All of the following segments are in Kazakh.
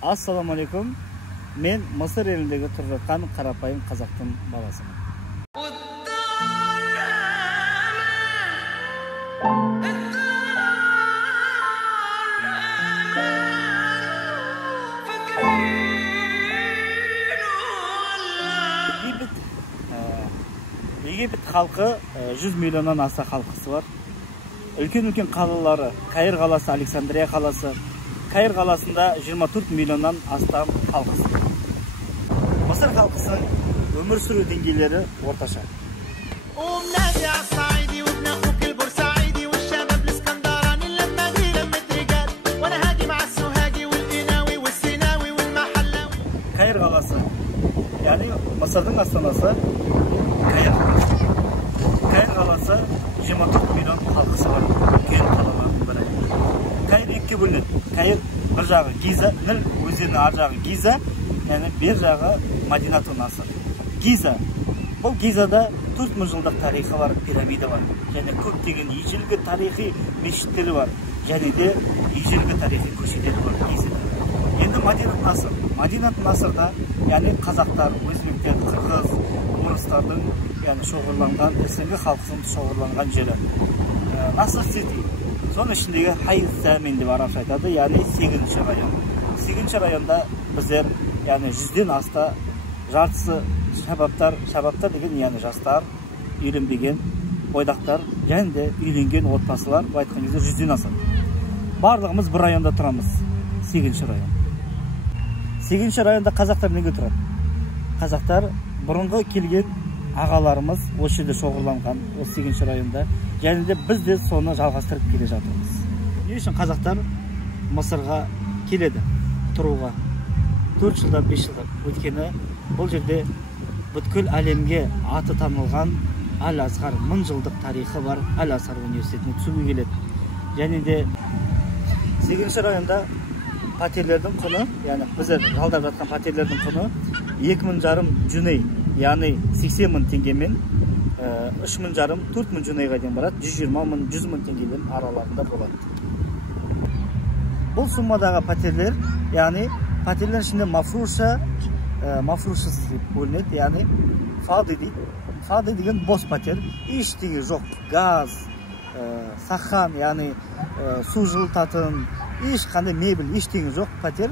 Ассаламалейкум. Мен Мысыр еліндегі тұрып жатқан қарапайым қазақтың баласымын. Египет халқы 100 миллионнан аса халқысы бар. Үлкен-үлкен қалалары Каир қаласы, Александрия қаласы. Каир қаласында 24 миллионнан астам халқысы. Мысыр халқысы өмір сүру деңгейлері орташа. Каир қаласы, яғни Мысырдың астанасы Каир. Каир қаласы 24 миллион халқысы бар. Үлкен қалалардың бірі. Каир екіге бөлінеді. Каир бір жағы Гиза, Нил өзені ар жағы Гиза, яғни бер жағы Мадинатун Насыр. Гиза. Бұл Гизада 4000 жылдық тарихы бар, пирамида бар. Және көптеген ежелгі тарихи мешіттері бар. Және де ежелгі тарихи көшелері бар Гизада. Енді Мадинат Насыр. Мадинат Насырда, яғни қазақтар, өзбектер, қырғыз, орыстардың, яғни шоғырланған, ісінгі халқының шоғырланған жері. Насыр Сити. Соның ішіндегі Хайз-Замин деп арабша айтады, яғни 8-ші район. 8-ші районда біздер, яғни 100-ден аста жартысы шабаптар деген, яғни жастар, үйленбеген бойдақтар, және де үйленген отбасылар, айтқан кезде 100-ден асады. Барлығымыз бір районда тұрамыз, 8-ші район. 8-ші районда қазақтар неге тұрады? Қазақтар бұрынғы келген ағаларымыз осы жерде шоғырланған, осы 8-ші районда, және де біз де соны жалғастырып келе жатырмыз. Не үшін қазақтар Мысырға келеді тұруға? 4 жылда, 5 жылда. Өйткені бұл жерде бүткіл әлемге аты танылған Аль-Азғар, 1000 жылдық тарихы бар Аль-Азғар университетіне түсуге келеді. Және де 8-ші районда пәтерлердің құны, яғни біздер жалдап жатқан пәтерлердің құны 2500 жүней, яғни 80 мың теңгемен 3500, 4000 жүнейға дейін барады, 120 мың, 100 мың теңгеден араларында болады. Бұл суммадағы пәтерлер, яғни пәтерлер ішінде мафрушасыз деп бөлінеді, яғни фады дейді. Фады деген бос пәтер, ештеңе жоқ, газ, сахан, яғни су жылытатын, ешқандай мебель, ештеңе жоқ пәтер.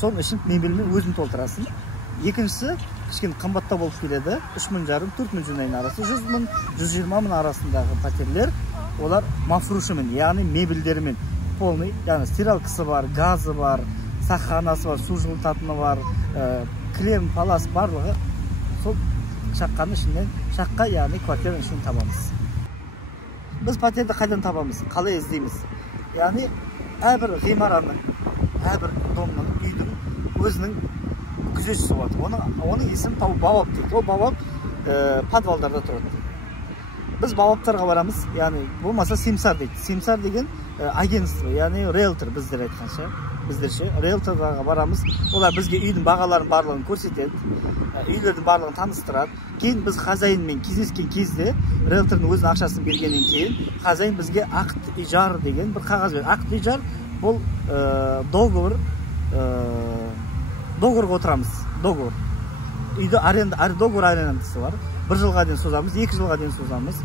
Соның үшін мебельмен өзін толтырасың. Екіншісі, кішкене қымбаттау болып келеді, 3500-4000 жүнейдің арасы, 100 мың, 120 мың арасындағы пәтерлер, олар мафрушымен, яғни мебельдерімен полный, яғни стиралкасы бар, газы бар, саханасы бар, су жылытатыны бар, крем, палас барлығы сол шаққаның ішінен, шаққа, яғни квартираның ішінен табамыз. Біз пәтерді қайдан табамыз? Қалай іздейміз? Яғни әрбір ғимараның, әрбір домның, үйдің өзінің күзетшісі болады. Оның есімі Бауап дейді. Ол Бауап подвалдарда тұрады. Біз Бауаптарға барамыз, яғни болмаса Симсар дейді. Симсар деген агентство, яғни риэлтор біздер айтқанша. Біздерше риэлторға барамыз. Олар бізге үйдің бағаларын барлығын көрсетеді, үйлердің барлығын таныстырады. Кейін біз хазайынмен кездескен кезде, риэлтордың өзінің ақшасын бергеннен кейін, хазайын бізге акт ижар деген бір қағаз береді. Акт ижар бұл договорға отырамыз. Договор. Үйді договор арендасы бар. 1 жылға дейін созамыз, 2 жылға дейін созамыз.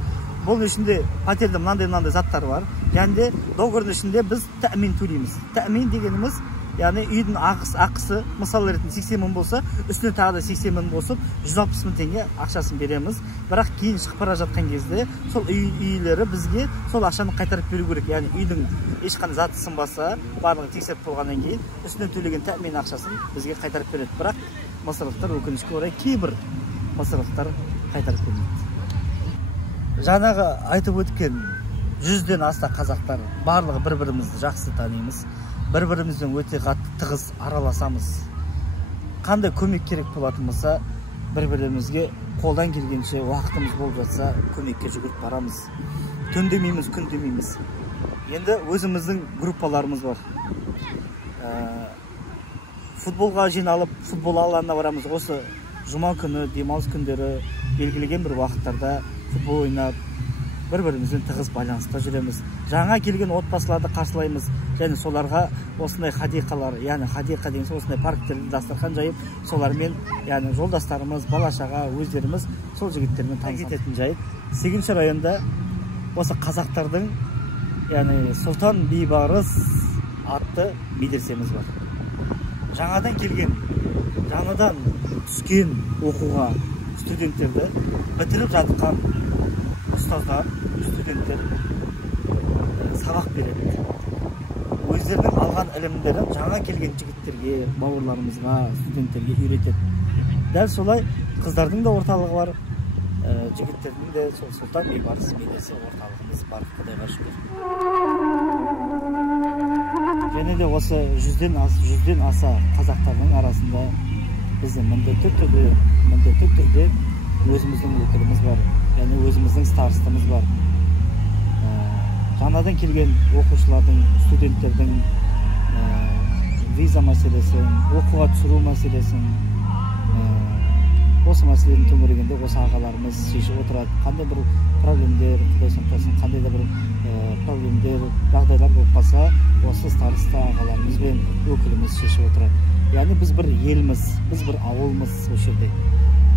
Бұл ішінде пәтерде мынандай заттар бар. Яғни договордың ішінде біз тәмин төлейміз. Тәмин дегеніміз, яғни үйдің ақысы, мысалы ретінде 80 мың болса, үстіне тағы да 80 мың қосып, 160 мың теңге ақшасын береміз. Бірақ кейін шығып бара жатқан кезде сол үйлері бізге сол ақшаны қайтарып беру керек. Яғни үйдің ешқандай заты сынбаса, барлығын тексеріп болғаннан кейін үстіне төлеген тәмин ақшасын бізге қайтарып береді. Бірақ мысырлықтар өкінішке орай кейбір мысырлықтар қайтарып бермейді. Жаңағы айтып өткен 100-ден аста қазақтар барлығы бір-бірімізді жақсы танимыз. Бір-бірімізбен өте қатты тығыз араласамыз. Қандай көмек керек болатын болса, бір-бірімізге қолдан келгенше уақытымыз болып жатса, көмекке жүгіріп барамыз. Түн демейміз, күн демейміз. Енді өзіміздің группаларымыз бар. Футболға жиналып, футбол алаңына барамыз. Осы жұма күні, демалыс күндері белгілеген бір уақыттарда футбол ойнап, бір-бірімізбен тығыз байланыста жүреміз. Жаңа келген отбасыларды қарсылаймыз, және соларға осындай хадиқалар, яғни хадиқа деген осындай парктерде дастархан жайып, солармен, яғни жолдастарымыз, бала-шаға, өздеріміз сол жігіттермен танысатын жайт. 8-ші районда осы қазақтардың, яғни Сұлтан Бейбарыс атты медресеміз бар. Жаңадан келген, жаңадан түскен оқуға студенттерді бітіріп жатқан ұстаздар, студенттер сабақ береді. Өздерінің алған ілімдерін жаңа келген жігіттерге, бауырларымызға, студенттерге үйретеді. Дәл солай қыздардың да орталығы бар, жігіттердің де сол Сұлтан Бейбарыс медресе орталығымыз бар, Құдайға шүкір. Және де осы 100-ден аса қазақтардың арасында біздің міндетті түрде өзіміздің өкіліміз бар, және өзіміздің старостамыз бар. Жаңадан келген оқушылардың, студенттердің виза мәселесін, оқуға түсіру мәселесін, осы мәселенің төңірегінде осы ағаларымыз шешіп отырады. Қандай бір проблемдер, Құдай сақтасын, қандай да бір проблемдер, жағдайлар болып қалса, осы староста ағаларымыз бен өкіліміз шешіп отырады. Яғни біз бір елміз, біз бір ауылмыз осы жерде.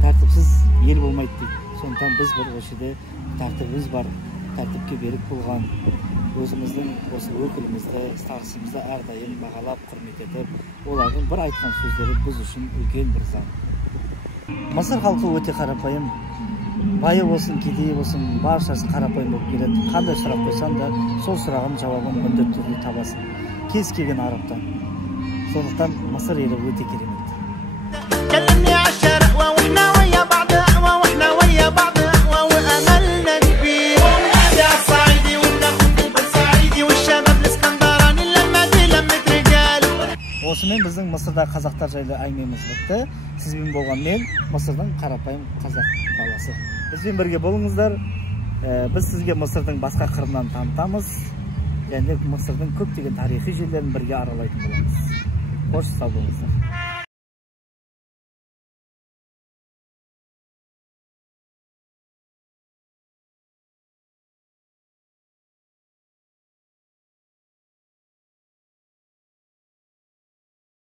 Тәртіпсіз ел болмайды дейді. Сондықтан біз бір осы жерде тәртібіміз бар, тәртіпке берік болған, өзіміздің осы өкілімізді, старостамызды әрдайым бағалап, құрмет етіп, олардың бір айтқан сөздері біз үшін үлкен бір заң. Мысыр халқы өте қарапайым, байы болсын, кедейі болсын, баршасы қарапайым болып келеді. Қандай сұрақ қойсаң да, сол сұрағын жауабын міндетті түрде табасың. Кез келген арабтан. Сондықтан Мысыр елі өте керемет. Осымен біздің Мысырда қазақтар жайлы әңгімеміз бітті. Сізбен болған мен, Мысырдың қарапайым қазақ баласы. Бізбен бірге болыңыздар. Біз сізге Мысырдың басқа қырынан танытамыз. Және Мысырдың көптеген тарихи жерлерін бірге аралайтын боламыз. Қош сау болыңыздар.